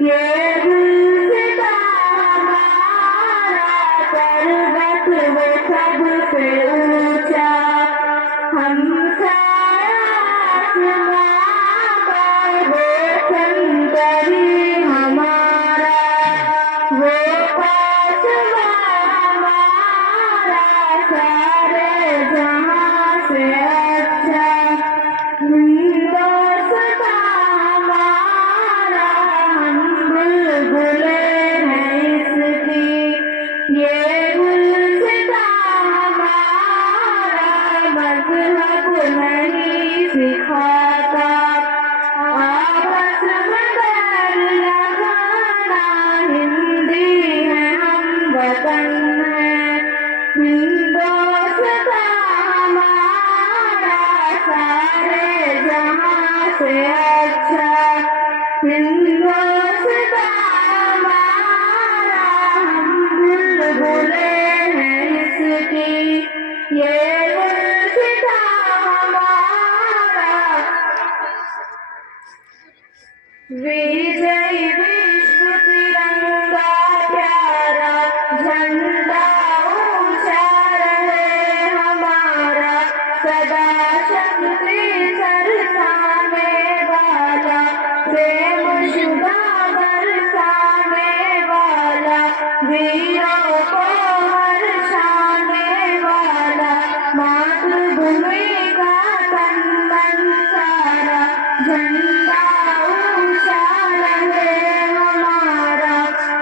ये गुलसिता हमारा पर्वत वो सबसे ऊंचा, हम सारा आसमां पर वो सुंदरी हमारा, वो पासवा हमारा सारे जहां से अच्छा, हिंदोस्तां हमारा हम बुलबुले हैं इसकी, ये गुलसिता हमारा मजहब नहीं सिखाता, आपस में बैर लगाना हिंदी है हम वतन है, हिंदोस्तां हमारा सारे जहां से अच्छा, हिंदोस्तां हमारा हम बुलबुले हैं इसकी, ये गुलसिता हमारा। विजय विश्व तिरंगा प्यारा झंडा ऊंचा रहे हमारा, सदा शक्ति सरसाने वाला, प्रेम शुभा बरसाने वाला, वीरों को हर्षाने वाला, मातृभूमि का तन मन सारा, झंडा ऊंचा रहे हमारा,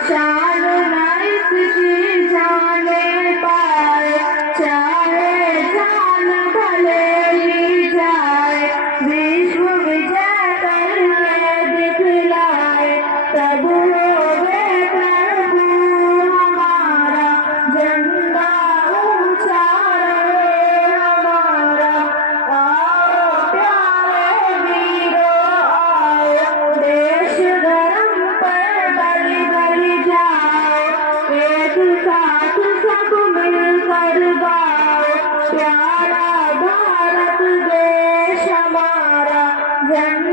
शान न इसकी जाने पाए, चाहे जान भले ही जाए, विश्व विजय करके दिखलाए, तब होवे प्रभु हमारा, झंडा ऊंचा रहे हमारा। आओ प्यारे वीरों आओ, देश धर्म पर बलि बलि जाओ, एक साथ सब मिलकर गाओ, प्यारा भारत देश हमारा, झंडा